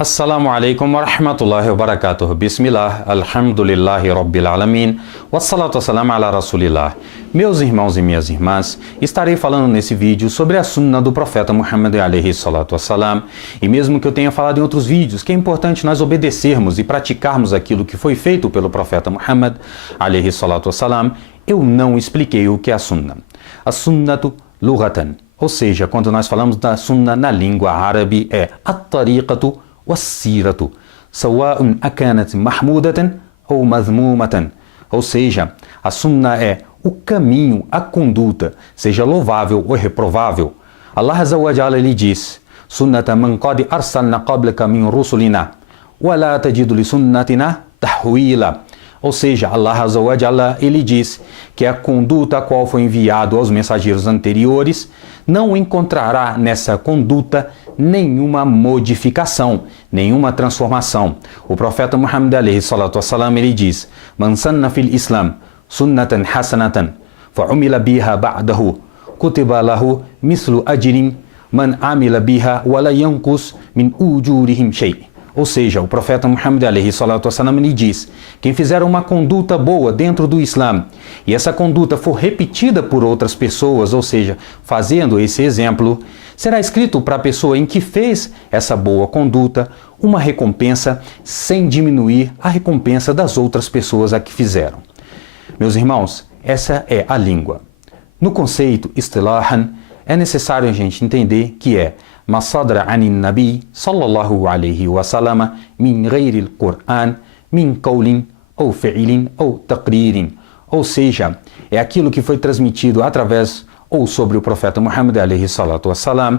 Assalamu alaikum wa rahmatullahi wa barakatuh. Bismillah, alhamdulillahi rabbil alamin, wassalatu wassalamu ala rasulillah. Meus irmãos e minhas irmãs, estarei falando nesse vídeo sobre a sunna do profeta Muhammad alaihi salatu wassalam. E mesmo que eu tenha falado em outros vídeos que é importante nós obedecermos e praticarmos aquilo que foi feito pelo profeta Muhammad alaihi salatu wassalam, eu não expliquei o que é a sunna. A sunnatu lughatan, ou seja, quando nós falamos da sunna na língua árabe, é at-tariqatu was-siratu, sawa'un akanat mahmudatan ou madhmumatan. Ou seja, a sunna é o caminho, a conduta, seja louvável ou reprovável. Allah Azza wa Jalla lhe diz: sunnata man qad arsalna qablaka min rusulina wa la tajidu li sunnatina tahwila. Ou seja, Allah Azza wa Jalla, ele diz que a conduta a qual foi enviado aos mensageiros anteriores não encontrará nessa conduta nenhuma modificação, nenhuma transformação. O profeta Muhammad alaihi salatu wassalam, ele diz: man sanna fil islam sunnatan hasanatan fa umila biha ba'dahu kutiba lahu mislu ajrin man amila biha wa la yanqus min ujurihim shay'. Ou seja, o profeta Muhammad alaihi salatu wassalam, ele diz: quem fizer uma conduta boa dentro do Islã e essa conduta for repetida por outras pessoas, ou seja, fazendo esse exemplo, será escrito para a pessoa em que fez essa boa conduta uma recompensa sem diminuir a recompensa das outras pessoas a que fizeram. Meus irmãos, essa é a língua. No conceito istilahan, é necessário a gente entender que é ما صدر عن النبي صلى الله عليه وسلم من غير القرآن من قول أو فعل أو تقرير. Ou seja, é aquilo que foi transmitido através ou sobre o profeta Muhammad alaihi salatu wassalam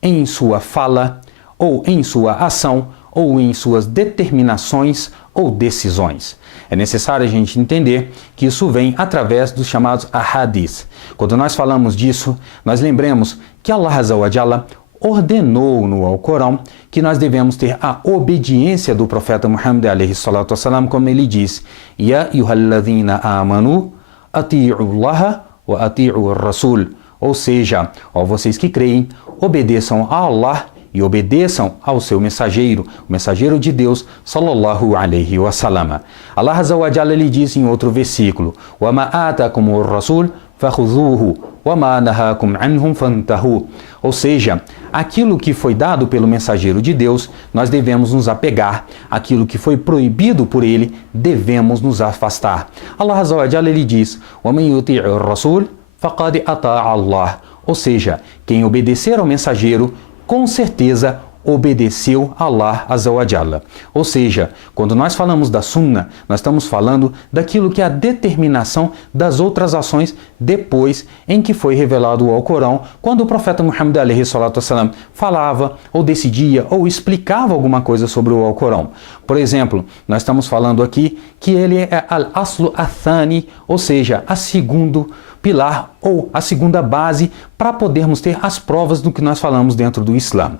em sua fala, ou em sua ação, ou em suas determinações ou decisões. É necessário a gente entender que isso vem através dos chamados ahadis. Quando nós falamos disso, nós lembremos que Allah Azza wa Jalla ordenou no Alcorão que nós devemos ter a obediência do profeta Muhammad alaihi salatu wassalam, como ele diz: Ya ayyuhalladhina amanu ati'u Allaha wa ati'u ar-rasul. Ou seja, ó vocês que creem, obedeçam a Allah e obedeçam ao seu mensageiro, o mensageiro de Deus, sallallahu alaihi wasallam. Allah Azza wa Jalla lhe diz em outro versículo: Wa ma atakum ar-rasul fakhudhuhu wa ma nahakum anhum fantahu. Ou seja, aquilo que foi dado pelo mensageiro de Deus, nós devemos nos apegar. Aquilo que foi proibido por ele, devemos nos afastar. Allah Azza wa Jalla lhe diz: Wa man yuti'u ar-rasul faqad ata'a Allah. Ou seja, quem obedecer ao mensageiro, com certeza obedeceu a Allah Azza wa Jalla. Ou seja, quando nós falamos da sunna, nós estamos falando daquilo que é a determinação das outras ações depois em que foi revelado o Alcorão, quando o profeta Muhammad alaihi salatu wassalam falava, ou decidia, ou explicava alguma coisa sobre o Alcorão. Por exemplo, nós estamos falando aqui que ele é al-aslu athani, ou seja, a segundo pilar ou a segunda base para podermos ter as provas do que nós falamos dentro do Islã.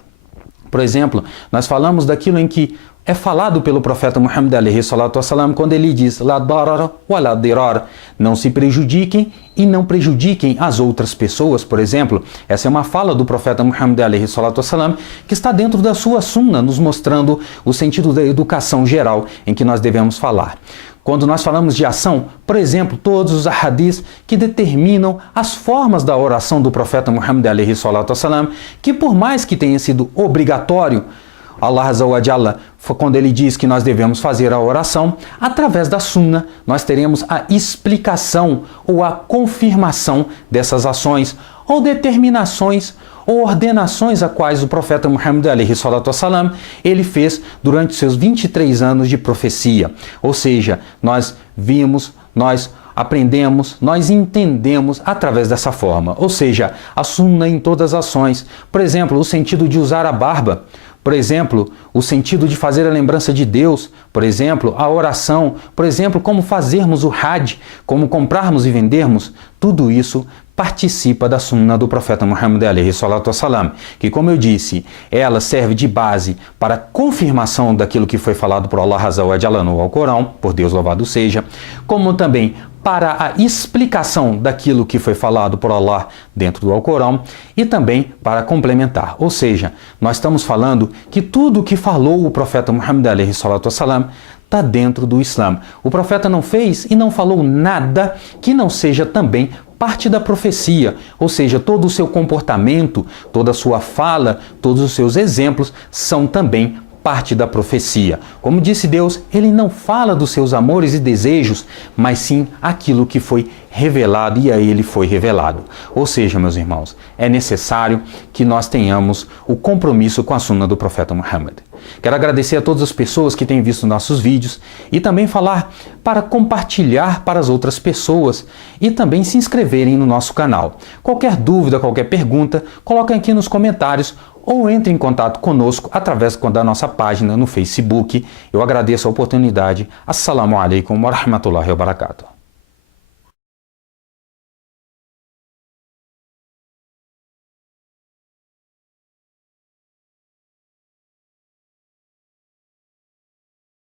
Por exemplo, nós falamos daquilo em que é falado pelo profeta Muhammad alaihi salatu wassalam, quando ele diz: La darar wa la dirar, não se prejudiquem e não prejudiquem as outras pessoas. Por exemplo, essa é uma fala do profeta Muhammad alaihi salatu wassalam, que está dentro da sua sunna, nos mostrando o sentido da educação geral em que nós devemos falar. Quando nós falamos de ação, por exemplo, todos os ahadis que determinam as formas da oração do profeta Muhammad alaihi salatu wassalam, que por mais que tenha sido obrigatório, Allah Azza wa Jalla, quando ele diz que nós devemos fazer a oração, através da sunna, nós teremos a explicação ou a confirmação dessas ações ou determinações ou ordenações a quais o profeta Muhammad alaihi salatu wassalam, ele fez durante seus 23 anos de profecia. Ou seja, nós vimos, nós aprendemos, nós entendemos através dessa forma. Ou seja, a sunna em todas as ações. Por exemplo, o sentido de usar a barba. Por exemplo, o sentido de fazer a lembrança de Deus. Por exemplo, a oração. Por exemplo, como fazermos o hajj, como comprarmos e vendermos. Tudo isso participa da sunna do profeta Muhammad alaihi salatu wassalam, que, como eu disse, ela serve de base para a confirmação daquilo que foi falado por Allah Azza wa Jalla no Alcorão, por Deus louvado seja, como também para a explicação daquilo que foi falado por Allah dentro do Alcorão e também para complementar. Ou seja, nós estamos falando que tudo o que falou o profeta Muhammad alayhi salatu wassalam está dentro do Islã. O profeta não fez e não falou nada que não seja também parte da profecia, ou seja, todo o seu comportamento, toda a sua fala, todos os seus exemplos são também parte da profecia. Como disse Deus, ele não fala dos seus amores e desejos, mas sim aquilo que foi revelado e a ele foi revelado. Ou seja, meus irmãos, é necessário que nós tenhamos o compromisso com a sunna do profeta Muhammad. Quero agradecer a todas as pessoas que têm visto nossos vídeos e também falar para compartilhar para as outras pessoas e também se inscreverem no nosso canal. Qualquer dúvida, qualquer pergunta, coloquem aqui nos comentários ou entre em contato conosco através da nossa página no Facebook. Eu agradeço a oportunidade. Assalamu alaikum wa rahmatullahi wa barakatuh.